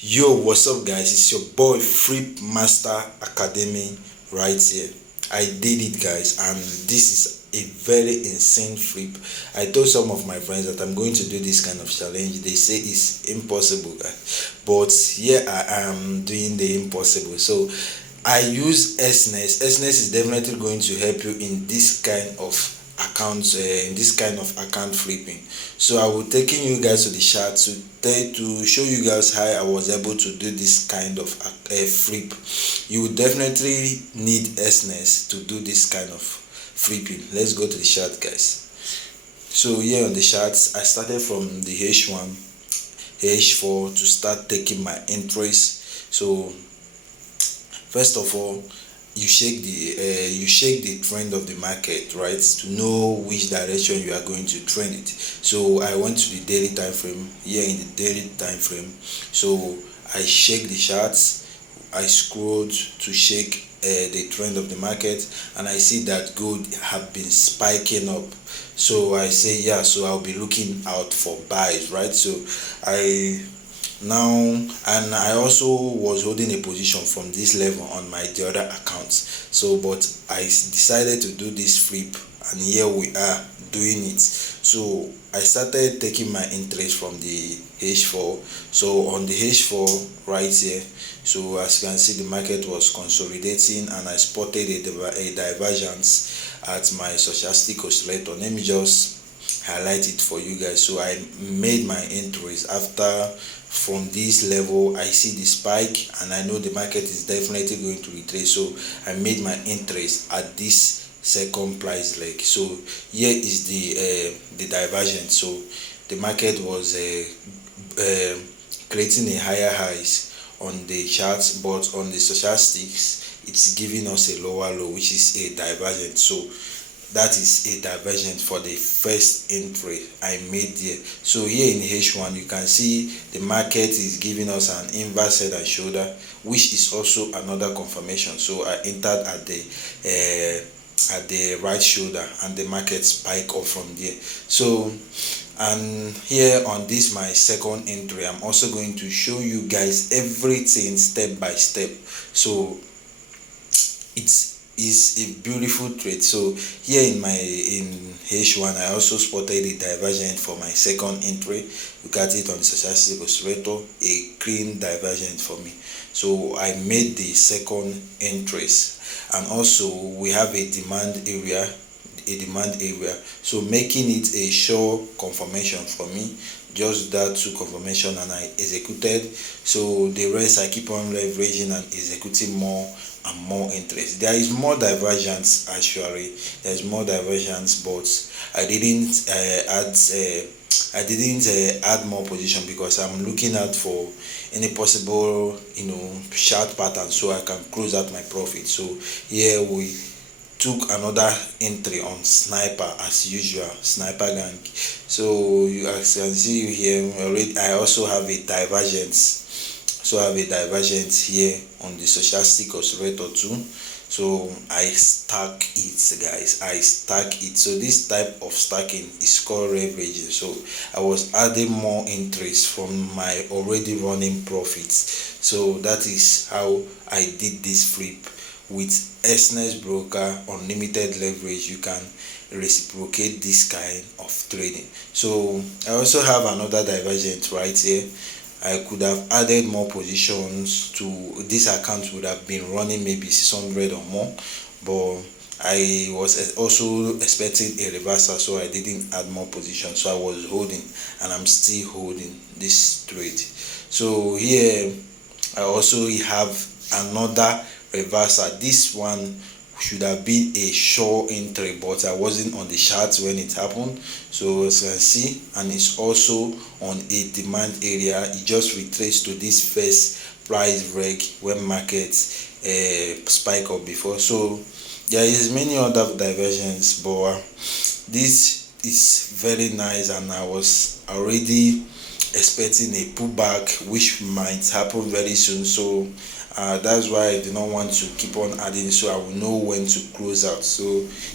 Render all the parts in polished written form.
Yo, what's up, guys? It's your boy Flip Master Academy right here. I did it, guys, and this is a very insane flip. I told some of my friends that I'm going to do this kind of challenge. They say it's impossible, guys, but here I am doing the impossible. So I use SNES. SNES is definitely going to help you in this kind of accounts, in this kind of account flipping. So I will taking you guys to the chart to show you guys how I was able to do this kind of flip. You will definitely need SNES to do this kind of flipping. Let's go to the chart, guys. So here on the charts, I started from the H1, H4 to start taking my entries. So first of all, you shake the trend of the market, right, to know which direction you are going to trend it. So I went to the daily time frame. Here in the daily time frame, so I shake the charts. I scrolled to shake the trend of the market, and I see that gold have been spiking up. So I say, yeah, so I'll be looking out for buys, right? So I now, and I also was holding a position from this level on my the other accounts. So but I decided to do this flip, and here we are doing it. So I started taking my interest from the H4. So on the H4 right here, so as you can see, the market was consolidating, and I spotted a divergence at my stochastic oscillator. Let me just highlight it for you guys. So I made my entries after. From this level, I see the spike, and I know the market is definitely going to retrace. So I made my interest at this second price leg. So here is the divergence. So the market was creating a higher highs on the charts, but on the stochastics it's giving us a lower low, which is a divergence. So that is a divergence for the first entry I made there. So here in H1, you can see the market is giving us an inverse head and shoulder, which is also another confirmation. So I entered at the right shoulder, and the market spike up from there. So, and here on this my second entry, I'm also going to show you guys everything step by step. So it's is a beautiful trade. So here in H1, I also spotted a divergent for my second entry. Look at it on the stochastic oscillator, a clean divergent for me. So I made the second entries, and also we have a demand area, so making it a sure confirmation for me. Just that two confirmation, and I executed. So the rest I keep on leveraging and executing more and more interest. There is more divergence, actually. There's more divergence, but I didn't add more position, because I'm looking out for any possible short pattern, so I can close out my profit. So here we took another entry on sniper, as usual, sniper gang. So you as can see here already, I also have a divergence. So I have a divergence here on the stochastic oscillator too. So I stack it, guys. I stack it. So this type of stacking is called leveraging. So I was adding more interest from my already running profits. So that is how I did this flip. With SNES broker unlimited leverage, you can reciprocate this kind of trading. So I also have another divergent right here. I could have added more positions to this account, would have been running maybe 600 or more, but I was also expecting a reversal, so I didn't add more positions. So I was holding, and I'm still holding this trade. So here I also have another reversal. This one should have been a sure entry, but I wasn't on the chart when it happened. So as you can see, and it's also on a demand area. It just retraced to this first price break when markets spike up before. So there is many other diversions, but this is very nice, and I was already expecting a pullback, which might happen very soon. So that's why I do not want to keep on adding, so I will know when to close out. So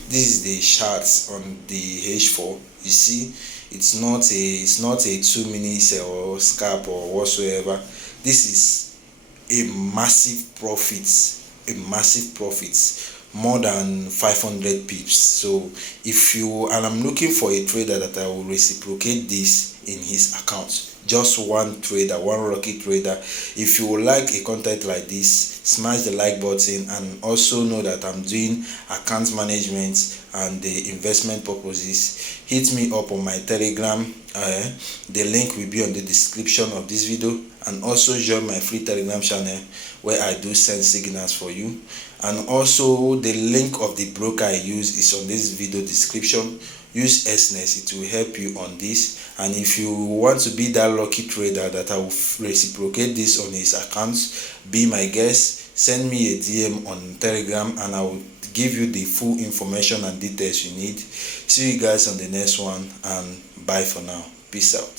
this is the charts on the H4. You see, it's not a 2 minutes or scalp or whatsoever. This is a massive profit, more than 500 pips. So if you, and I'm looking for a trader that I will reciprocate this in his account, just one trader, one lucky trader. If you would like a content like this, smash the like button, and also know that I'm doing account management and the investment purposes. Hit me up on my Telegram. The link will be on the description of this video, and also join my free Telegram channel where I do send signals for you. And also the link of the broker I use is on this video description. Use SNES, it will help you on this. And if you want to be that lucky trader that I will reciprocate this on his accounts, be my guest. Send me a DM on Telegram and I will give you the full information and details you need. See you guys on the next one, and bye for now. Peace out.